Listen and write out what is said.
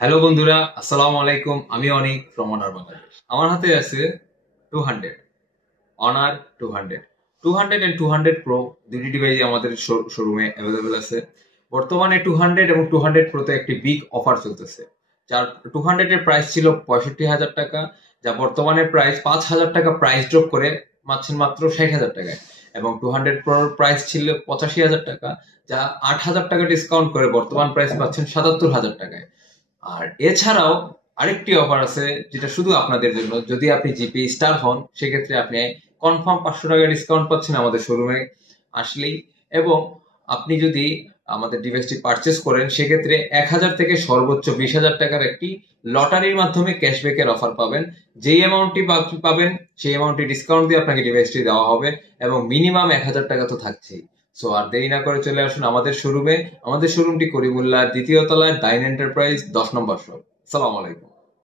Hello বন্ধুরা, আসসালামু আলাইকুম। আমি অনিক ফ্রম অনার বাংলাদেশ। আমার হাতে আছে 200 অনার 200 200 এন্ড 200 প্রো দুটি ডিভাইস আমাদের শোরুমে অ্যাভেলেবেল আছে। বর্তমানে 200 এবং 200 প্রোতে একটি বিগ অফার চলতেছে, যার 200 এর প্রাইস ছিল 65,000 টাকা, যা বর্তমানে প্রাইস 5,000 টাকা প্রাইস ড্রপ করে পাচ্ছেন মাত্র 60,000 টাকায়। এবং 200 প্রোর প্রাইস ছিল 85,000 টাকা, যা 8,000 টাকা ডিসকাউন্ট করে বর্তমান প্রাইস পাচ্ছেন 77,000 টাকায়। আর এছাড়াও আরেকটি অফার আছে, যেটা শুধু আপনাদের জন্য। যদি আপনি জিপি স্টার হন, সেক্ষেত্রে আপনি কনফার্ম 500 টাকা ডিসকাউন্ট পাচ্ছেন আমাদের শোরুমে আসলেই। এবং আপনি যদি আমাদের ডিভাইসটি পারচেস করেন, সেক্ষেত্রে 1,000 থেকে সর্বোচ্চ 20,000 টাকার একটি লটারির মাধ্যমে ক্যাশব্যাকের অফার পাবেন। যেই অ্যামাউন্টটি পাবেন, সেই অ্যামাউন্টটি ডিসকাউন্ট দিয়ে আপনাকে ডিভাইসটি দেওয়া হবে, এবং মিনিমাম 1,000 টাকা তো থাকছেই। সো আর দেরি না করে চলে আসুন আমাদের শোরুমে। আমাদের শোরুমটি করিমুল্লাহ দ্বিতীয় তলায়, ডাইন এন্টারপ্রাইজ 10 নম্বর শপ। সালাম আলাইকুম।